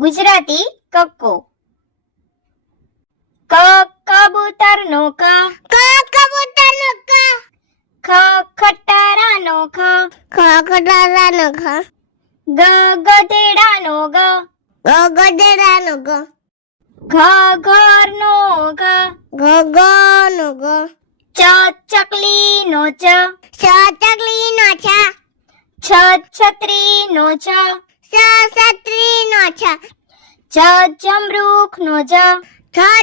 ગુજરાતી કક્કો. ક કબૂતરનો ક, કબૂતરનો ક, ખ ખટારાનો ખ, ખટારાનો ખ, ગ ગધેડાનો ગ, ગધેડાનો ગ, ઘ ઘરનો ઘ, ગનો ગ, ચ ચકલીનો ચ, ચકલીનો છ, છ છત્રીનો છ, છત્રીનો છ, જ જમરૂખનો જ,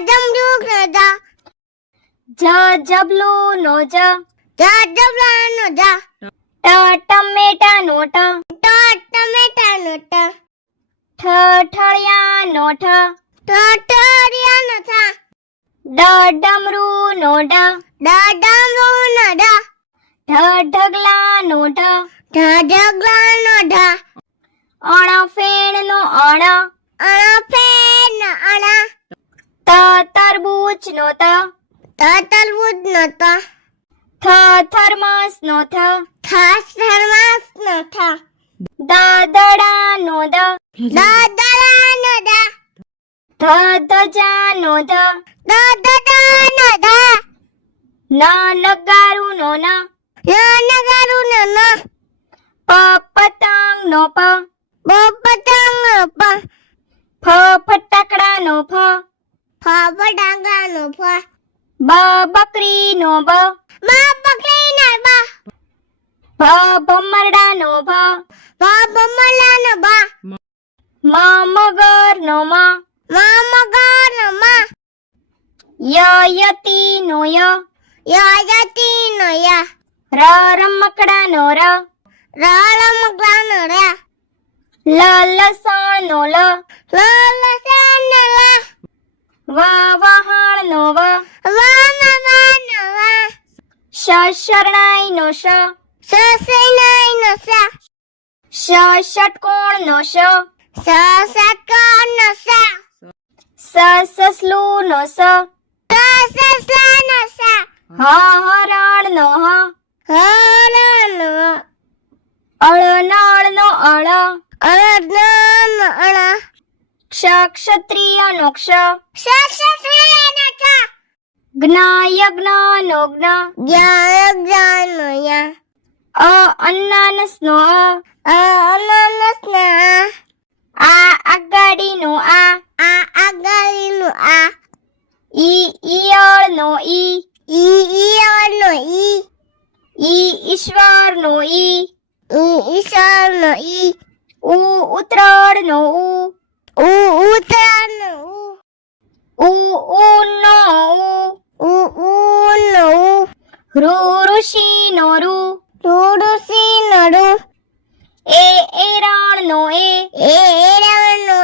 જમરૂખનો જ, જ જબલુનો જ, જબલાનો જ, ટ ટમેટાનો ટ, ટમેટાનો ટ, ઠ ઠળિયાનો ઠ, ટરિયાનો થ, ડ ડમરૂનો ડ, ડમરૂનો ડ, ઢ ઢગલાનો ઢ, ઢગલાનો ઢ, અણ ફેણનો અણ, ફેરનો અણ, ત તરબૂચનો ત, તરબૂચનો ત, થ થર્મસનો થ, થર્માસનો થ, દ દડાનો દ, દરાનો દ, ધ ધજાનો ધ, દડાનો ધ, ન નગારુનો ન, નગારુનો ન, પ પતંગનો પ, પતંગનો પ, ફ ફટાકડાનો ફ, ફટાકડાનો ફ, બ બકરીનો બ, બકરીનો બ, ભ ભમરડાનો ભ, ભમલાનો બ, મ મગરનો મ, મગરનો મ, યતીનો ય, યતીનો ય, રમકડાનો ર, રમકડાનો ર, લસણનો લ, લસણનો લ, વહાણનો વ, વામવાનો વ, શરણાઈનો શ, સસૈનાઈનો સ, ષટકોણનો શ, સસકોનો સ, સસલુનો સ, સસલાનો સ, હરણનો હ, હરણનો અળનળનો અળ, અળનો અળ, ક્ષત્રિયનો ક્ષ, સસલાનો સ, જ્ઞ જ્ઞ, જ્ઞાનો ય, અનાનસનો અનનસનો આ આગાડીનો આ, આગળનો આ, ઈયળનો ઈ, ઈયળનો ઈ, ઈશ્વરનો ઈ, ઈશ્વરનો ઈ, ઉતરાળનો ઉતરાનો ઊનો ઉનો ઋષિનો ઋ, તુળસીનો રૂ, એરણનો એરણનો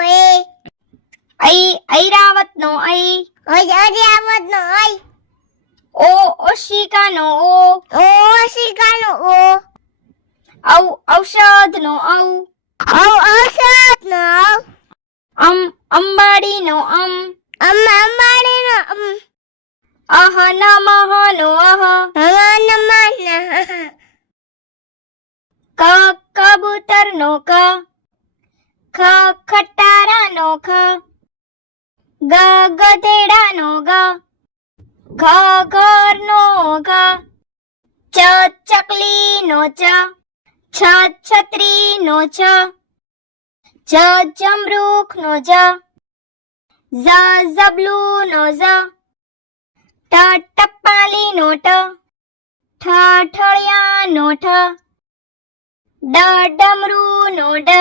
ઐરાવતનો ઐ, અજાવતનો ઐ, ઓશિકાનો ઓશિકાનો ઓ, ઔષધનો ઔષધનો અંબાડીનો અંબાડીનો નમઃનો નમઃ, કબૂતરનો ક, ખ ખટારાનો ખ, ગ ગધેડાનો ગ, ઘ ઘરનો ઘ, ચ ચકલીનો ચ, છ છત્રીનો છ, જ જમરૂખનો જ, ઝ ઝબલુનો ઝ, ટ ટપાલીનો ટ, ઠ ઠળિયાનો ઠ, ડ ડમરૂનો ડ,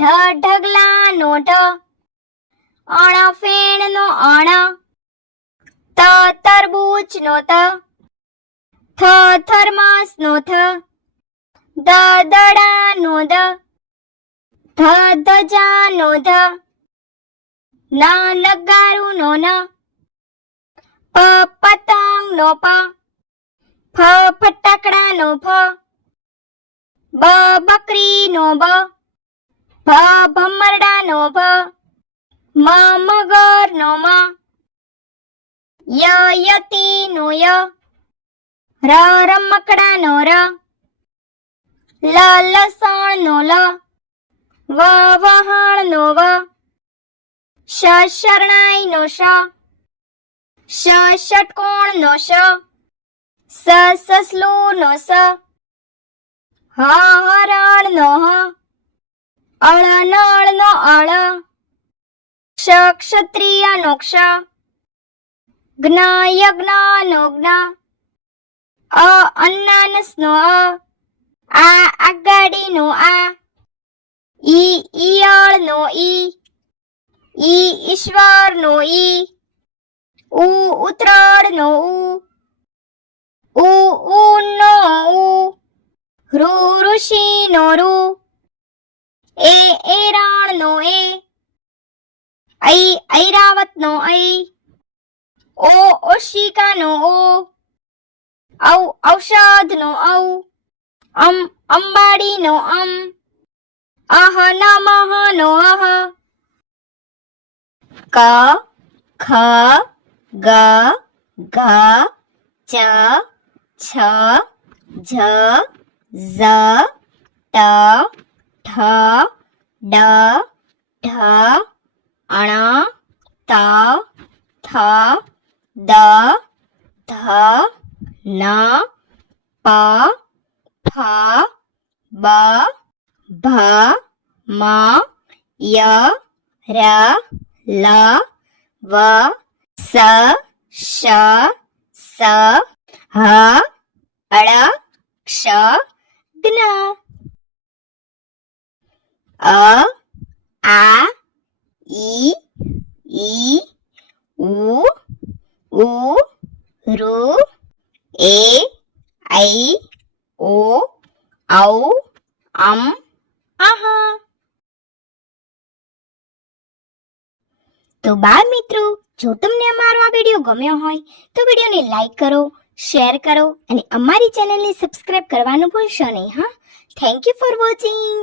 ઢ ઢગલાનો ઢ, અણ ફેણનો અણ, ત તરબૂચનો ત, થ થર્મસનો થ, દ દડાનો દ, ધ ધજાનો ધ, ન નગારુનો ન, પ પતંગનો પ, ફ ફટાકડાનો ફ, બ બકરીનો બ, ભ ભમરડાનો ભ, મ મગરનો મ, યતીનો ય, રમકડાનો ર, લસણનો લ, વહાણનો નો વ શ શરણાઈ નો શ શ ષટકોણ નો શ સ સસલું નો સ હ હરણ નો હ અળ નળ નો અળ ક્ષ ક્ષત્રિય નો ક્ષ જ્ઞ યજ્ઞ નો જ્ઞ અ અન્નાનસ નો આ આગાડી નો આ ઈ ઈયળ નો ઈ ઈશ્વર નો ઈ ઉત્તરાયણ નો ઊન નો ઋષિ નો એરણ નો ઐરાવત નો ઓશિકા નો ઔષધ નો અંબાડી નો અહ નમઃ નો અહ ક ખ ગ ઘ ચ છ ઝ ઝ ટ ઠ ડ ઢ અણ ત થ દ ધ ન પ ફ બ ભ મ ય ર લ વ સ શ સ હ અળ ક્ષ જ્ઞ અ આ ઈ ઉ ઋ એ ઐ ઓ ઔ અમ અહ. તો બાળ મિત્રો, જો તમને અમારો આ વિડીયો ગમ્યો હોય તો વિડીયોને લાઈક કરો, શેર કરો અને અમારી ચેનલને સબસ્ક્રાઇબ કરવાનું ભૂલશો નહીં. હા, થેન્ક યુ ફોર વોચિંગ.